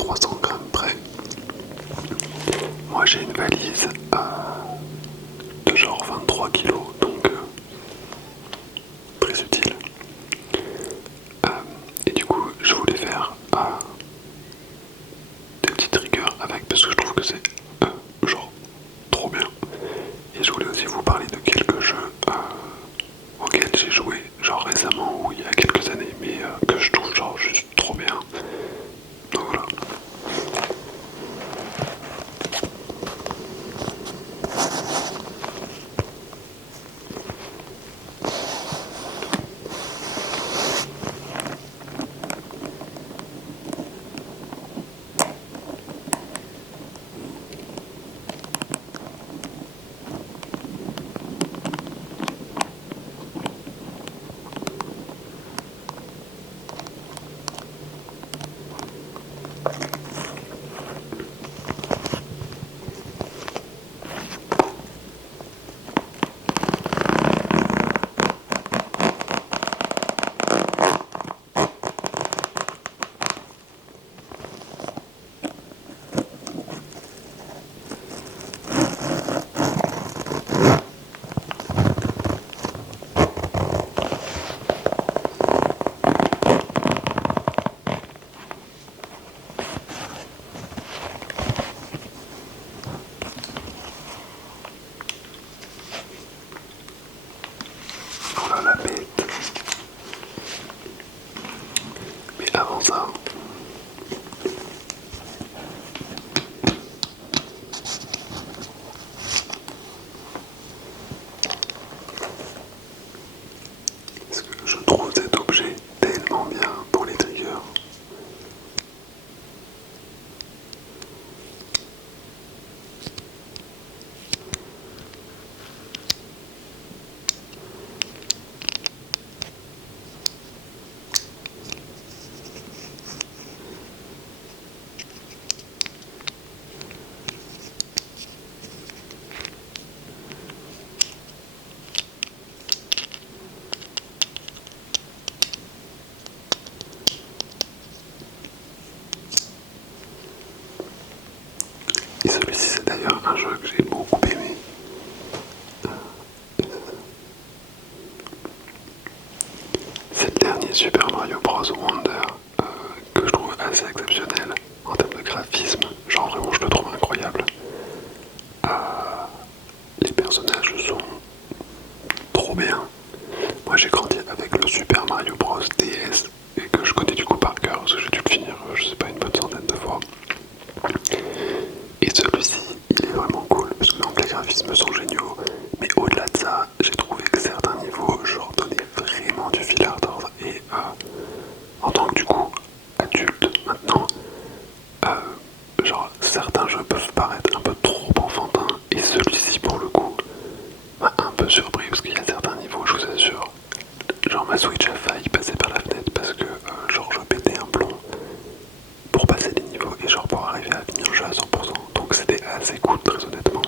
300 grammes près. Moi j'ai une valise de genre 23 kilos, donc très utile. Et du coup, je voulais faire des petits triggers avec parce que je trouve que c'est genre trop bien. Et je voulais aussi vous parler de quelques jeux auxquels j'ai joué genre récemment ou il y a quelques années, mais que je trouve genre juste trop bien. Donc voilà. Voilà la bête. Mais avant ça, parce que je trouve cet objet tellement bien pour les triggers. Et celui-ci c'est d'ailleurs un jeu que j'ai beaucoup aimé. C'est le dernier Super Mario Bros. Wonder que je trouve assez exceptionnel en termes de graphisme. Genre vraiment je le trouve incroyable. Les personnages sont trop bien. Moi j'ai grandi avec le Super Mario Bros. DS et que je connais du coup par cœur parce que j'ai dû le finir je sais pas une bonne centaine de fois. Et celui-ci il est vraiment cool parce que donc les graphismes sont géniaux. Mais au-delà de ça, j'ai trouvé que certains niveaux genre donnaient vraiment du fil à retordre et en tant que du coup adulte maintenant, genre certains jeux peuvent paraître un peu trop enfantins et celui-ci pour le coup m'a un peu surpris parce qu'il y a certains niveaux, je vous assure, genre ma Switch a failli passer par la fenêtre parce que genre je pétais un plomb pour passer les niveaux et genre pour arriver à finir le jeu à 100%. Donc c'était assez cool très honnêtement.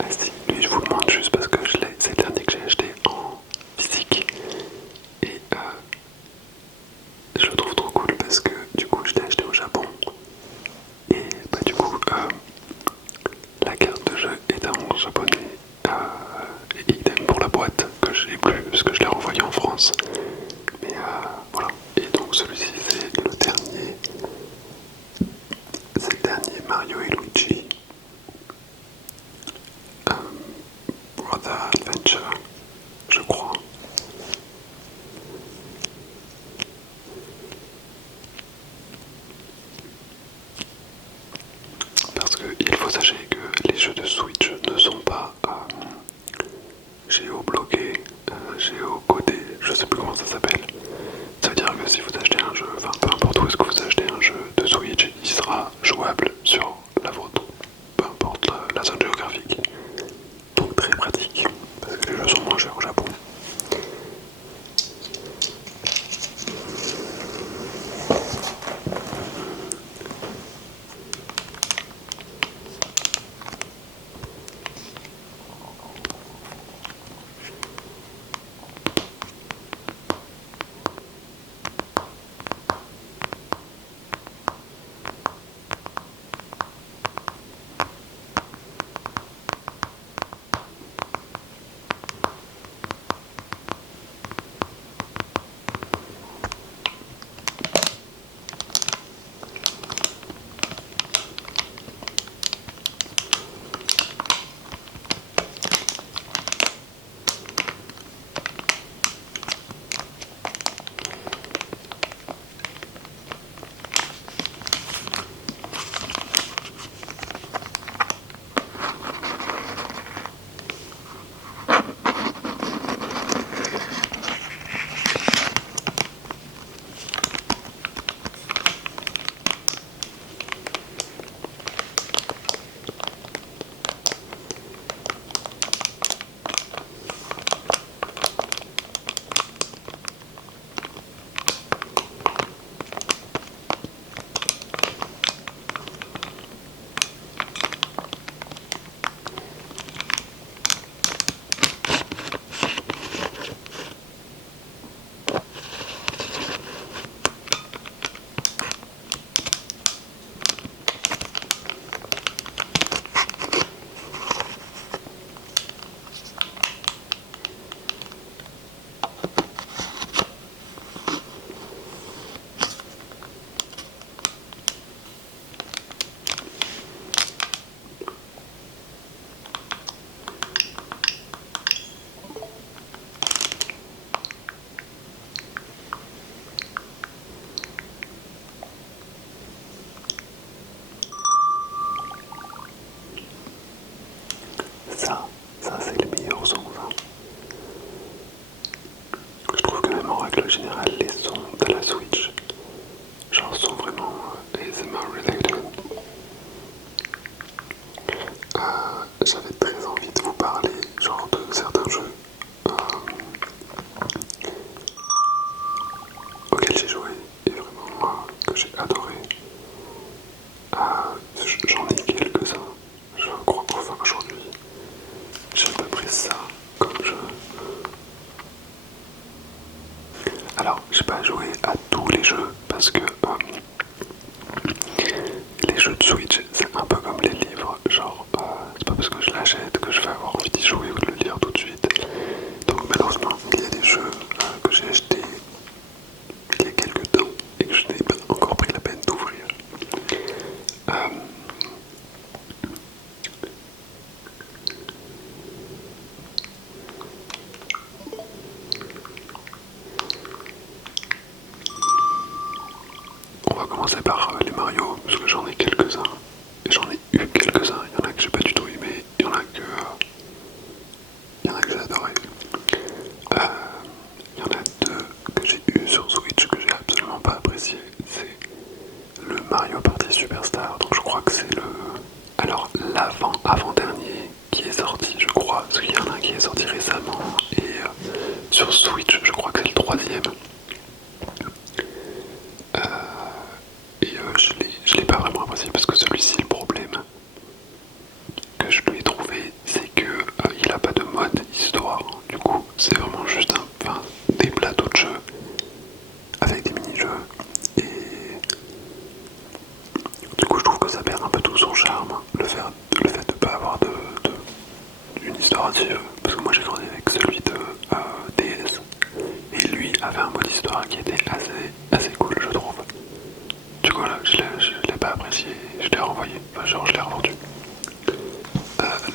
Ah si, lui je vous le montre juste parce que c'est le dernier que j'ai acheté en physique et je le trouve trop cool parce que du coup je l'ai acheté au Japon et bah du coup la carte de jeu est en japonais et idem pour la boîte que je n'ai plus parce que je l'ai renvoyé en France. Mais voilà. Et donc celui-ci c'est le dernier Mario et Luigi Brother Adventure, je crois. Parce qu'il faut sachez que les jeux de Switch ne sont pas géobloqués, géocodés, je sais plus comment ça s'appelle. Ça veut dire que si vous achetez un jeu sons de la Switch, genre sont vraiment ASMR related. J'avais très envie de vous parler genre de certains jeux auxquels j'ai joué et vraiment que j'ai adoré. J'en ai quelques-uns, je crois qu'enfin aujourd'hui j'ai à peu près ça comme jeu. Alors j'ai pas joué à tous les jeux parce que les jeux de Switch c'est un peu comme les livres, genre c'est pas parce que je l'achète que je vais avoir envie d'y jouer ou de le lire tout de suite. Donc malheureusement il y a des jeux que j'ai achetés il y a quelques temps et que je n'ai pas encore pris la peine d'ouvrir. Euh, on va commencer par les Mario parce que j'en ai quelques-uns. Et j'en ai eu quelques-uns, il y en a que j'ai pas du tout aimé, il y en a que j'ai adoré. Il y en a deux que j'ai eu sur Switch que j'ai absolument pas apprécié. C'est le Mario Party Superstar, donc je crois que c'est le... Alors avant-dernier qui est sorti, je crois, parce qu'il y en a un qui est sorti récemment, et sur Switch, je crois que c'est le troisième. Je l'ai pas vraiment apprécié parce que celui-ci, le problème que je lui ai trouvé, c'est que il a pas de mode histoire. Du coup, c'est vraiment juste des plateaux de jeu avec des mini-jeux. Et du coup, je trouve que ça perd un peu tout son charme, le fait de pas avoir une histoire à suivre. Parce que moi, j'ai grandi avec celui de DS. Et lui avait un mode histoire qui était assez cool, je trouve. Du coup, là, je l'ai pas apprécié, je l'ai renvoyé. Enfin, genre, je l'ai revendu.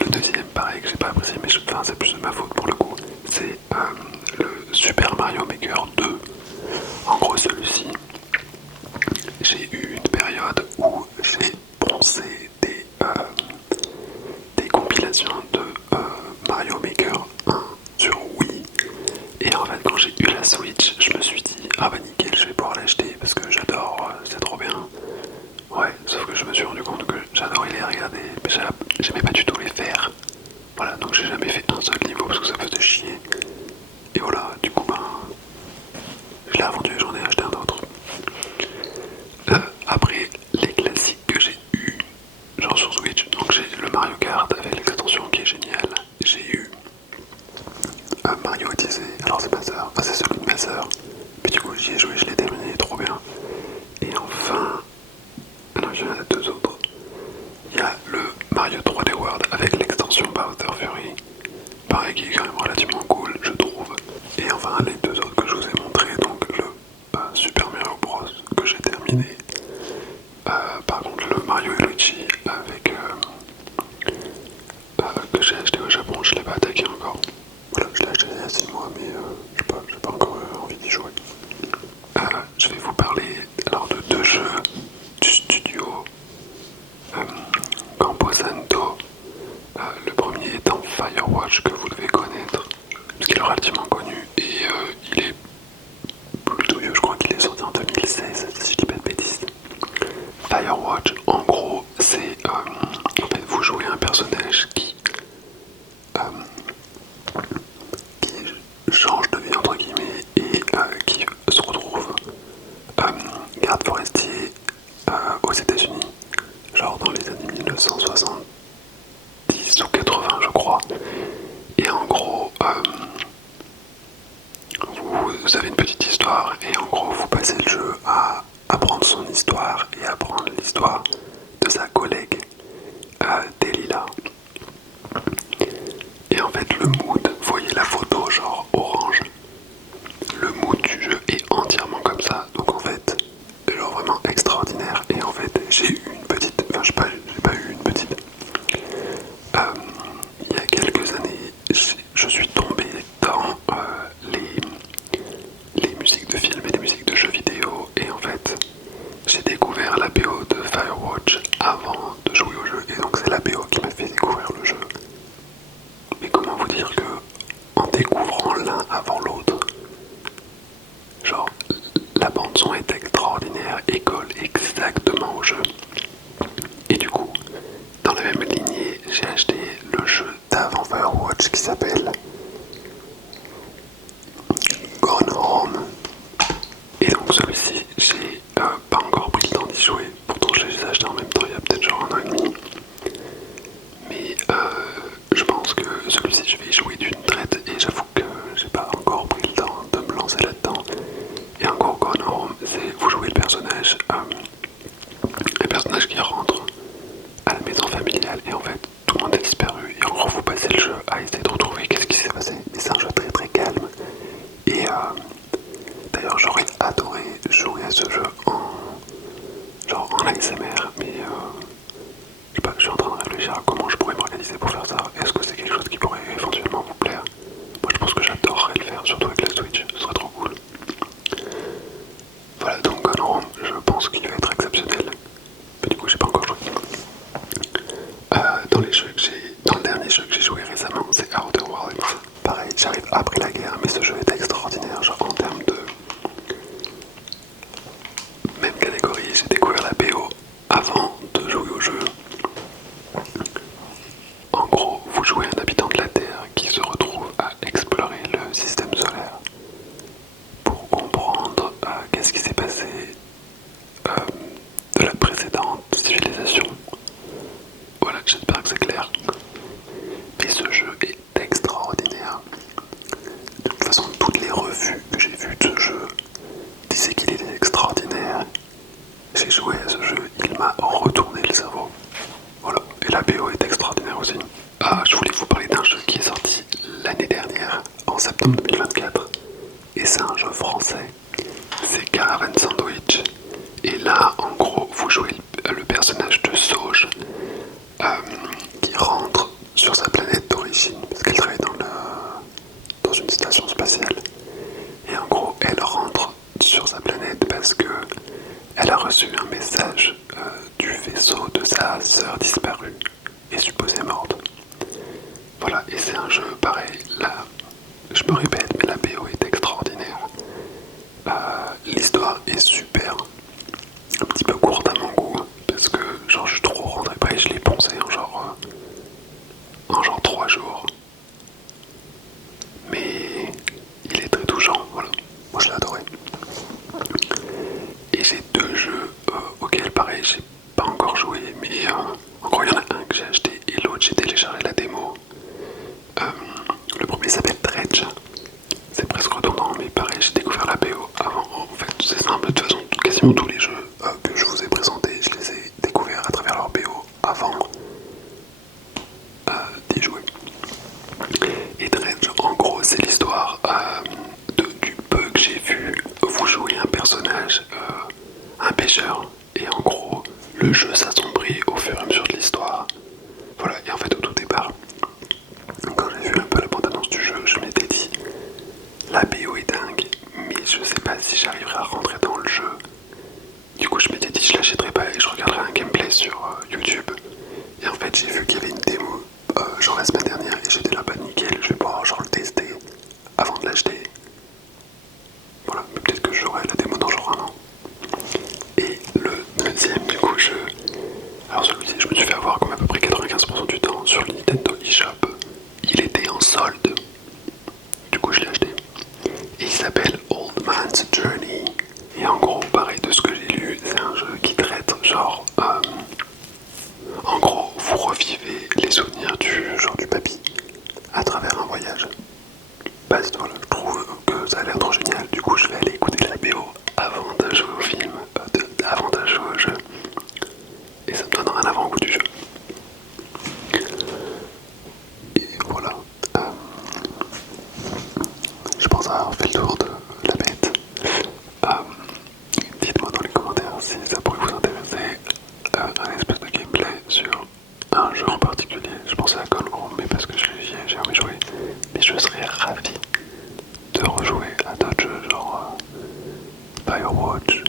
Le deuxième, pareil, que j'ai pas apprécié, mais c'est plus de ma faute pour le coup, c'est le Super Mario Maker 2. En gros, celui-ci, j'ai eu une période où j'ai poncé des compilations de Mario Maker 1 sur Wii. Et en fait, quand j'ai eu la Switch, je me suis dit, ah bah nickel, je vais pouvoir l'acheter parce que j'adore, c'est trop bien. Ouais, sauf que je me suis rendu compte que j'adorais les regarder, mais j'aimais pas du tout les faire. Voilà, donc j'ai jamais fait un seul niveau parce que ça faisait chier. Et voilà, du coup, je l'ai revendu et j'en ai acheté un autre. Après, les classiques que j'ai eu, genre sur Switch, donc j'ai le Mario Kart avec l'extension qui est géniale. J'ai eu Mario Odyssey, alors c'est ma soeur, c'est celui de ma soeur. Mais du coup, j'y ai joué, je l'ai terminé, trop bien. Et enfin, alors il y en a deux autres. Il y a le Mario 3D World avec l'extension Bowser Fury. Pareil, qui est quand même relativement cool, je trouve. Et enfin, les deux autres que je vous ai montrés, donc le Super Mario Bros. Que j'ai terminé. Par contre, le Mario et Luigi avec que j'ai acheté au Japon, je l'ai pas attaqué encore. Voilà, je l'ai acheté il y a 6 mois, mais j'ai pas encore envie d'y jouer. Je vais vous parler alors de deux jeux du studio Campo Santo. Le premier étant Firewatch que vous devez connaître, parce qu'il est relativement connu et il est plutôt vieux, je crois qu'il est sorti en 2016 si je dis pas de bêtises. Firewatch, en gros, c'est en fait vous jouez un personnage qui change de vie entre guillemets et qui se retrouve garde forestier aux États-Unis, genre dans les années 1970 ou 80 je crois. Et en gros, vous avez une petite histoire et en gros vous passez le jeu à apprendre son histoire et apprendre l'histoire de sa collègue Delilah. Et en fait le mood, vous voyez la photo genre orange, le mood du jeu est entièrement comme ça. Donc en fait, genre vraiment extraordinaire. Et en fait j'ai eu une petite, enfin j'ai pas eu une petite. Il y a quelques années, je suis tombé dans les musiques de films et les musiques de jeux vidéo. Et en fait, j'ai découvert la BO de Firewatch avant de jouer au jeu. Et donc c'est la BO qui m'a fait découvrir le jeu. Mais comment vous dire que en découvrant l'un avant l'autre, genre et colle exactement au jeu. Et du coup, dans la même lignée, j'ai acheté le jeu d'avant Firewatch qui s'appelle Gone Home. Et donc celui-ci, j'ai pas encore pris le temps d'y jouer. Pourtant, je les ai achetés en même temps, il y a peut-être genre un an et demi. Mais je pense que celui-ci, je vais y jouer d'une traite. Et j'avoue que j'ai pas encore pris le temps de me lancer là-dedans. Et en gros, Gone Home, c'est vous jouez le personnage qui rentre à la maison familiale. Et en fait, tout le monde a disparu. Et en gros, vous passez le jeu à essayer de retrouver qu'est-ce qui s'est passé. Et c'est un jeu très très calme. Et d'ailleurs, j'aurais adoré jouer à ce jeu en ASMR, mais je sais pas, je suis en train de réfléchir à comment je pourrais m'organiser pour faire ça. Est-ce que c'est quelque chose qui pourrait éventuellement vous plaire? Moi, je pense que j'adorerais le faire, surtout avec la Switch, ce serait trop cool. Voilà, donc Gone Home, je pense qu'il va être exceptionnel. Mais du coup, j'ai pas encore joué. Dans le dernier jeu que j'ai joué récemment, c'est Outer Worlds. Pareil, j'arrive après la guerre, mais ce jeu est extraordinaire, genre en termes de même catégorie. J'ai découvert la BO avant de jouer au jeu. En gros, vous jouez un habitant de la Terre qui se retrouve à explorer le système solaire pour comprendre qu'est-ce qui s'est passé de la précédente civilisation. Voilà, j'espère que c'est clair. Mais ce jeu est extraordinaire. De toute façon, toutes les revues que j'ai vues de ce jeu disaient qu'il était extraordinaire. J'ai joué à ce jeu, il m'a retourné le cerveau. Voilà, et la BO est extraordinaire aussi. Ah, je voulais vous parler d'un jeu qui est sorti l'année dernière, en septembre 2024. Et c'est un jeu français, c'est Caravan Sandwich. Et là, en gros, vous jouez le personnage de Sauge qui rentre sur sa planète d'origine, parce qu'elle travaille dans une station spatiale. Et en gros, elle rentre sur sa planète parce que elle a reçu un message du vaisseau de sa sœur disparue et supposée morte. Voilà, et c'est un jeu pareil, là, je me répète, mais la BO est extraordinaire. L'histoire est super, un petit peu courte à mon goût, parce que genre je suis trop rentré pas et je l'ai poncé en genre 3 jours. Mais il est très touchant, voilà, moi je l'ai adoré. Et j'ai deux jeux auxquels pareil j'ai pas encore joué, mais en gros il y en a un que j'ai acheté et l'autre j'ai téléchargé la démo. Le premier s'appelle Dredge. C'est presque redondant, mais pareil, j'ai découvert la BO avant. En fait, c'est simple, de toute façon, quasiment tous les jeux que je vous ai présentés, je les ai découverts à travers leur BO avant d'y jouer. Et Dredge, en gros, c'est l'histoire du peu que j'ai vu. Vous jouez un personnage, un pêcheur, et en gros, le jeu s'assombrit au fur et à mesure de l'histoire. Voilà, et en fait, au tout départ, quand j'ai vu un peu la bande-annonce du jeu, je m'étais dit la BO est dingue, mais je sais pas si j'arriverai à rentrer dans le jeu. Du coup, je m'étais dit je l'achèterai pas et je regarderai un gameplay sur YouTube. Et en fait, j'ai vu qu'il y avait une démo genre la semaine dernière et j'étais là, bah nickel, je vais pouvoir genre le tester avant de l'acheter. Voilà, mais peut-être que j'aurai la démo dans genre un an. Et le deuxième du coup jeu, alors celui-ci je me suis fait avoir comme à peu près 95% du temps sur le Nintendo eShop. Il était en solde, du coup je l'ai acheté. Et il s'appelle Old Man's Journey. Et en gros, pareil de ce que j'ai lu, c'est un jeu qui traite genre en gros, vous revivez les souvenirs du papy à travers un voyage. Bah, voilà, je trouve que ça a l'air trop génial. Du coup, je vais aller écouter la BO avant de jouer au film, avant de jouer au jeu. Et ça me donnera un avant-goût du jeu. Et voilà. Je pense avoir fait le tour de la bête. Dites-moi dans les commentaires si ça pourrait vous intéresser. Un espèce de gameplay sur un jeu en particulier. Je pensais à Gone Home, mais parce que j'ai jamais joué. Mais je serais ravi de rejouer à d'autres jeux genre Firewatch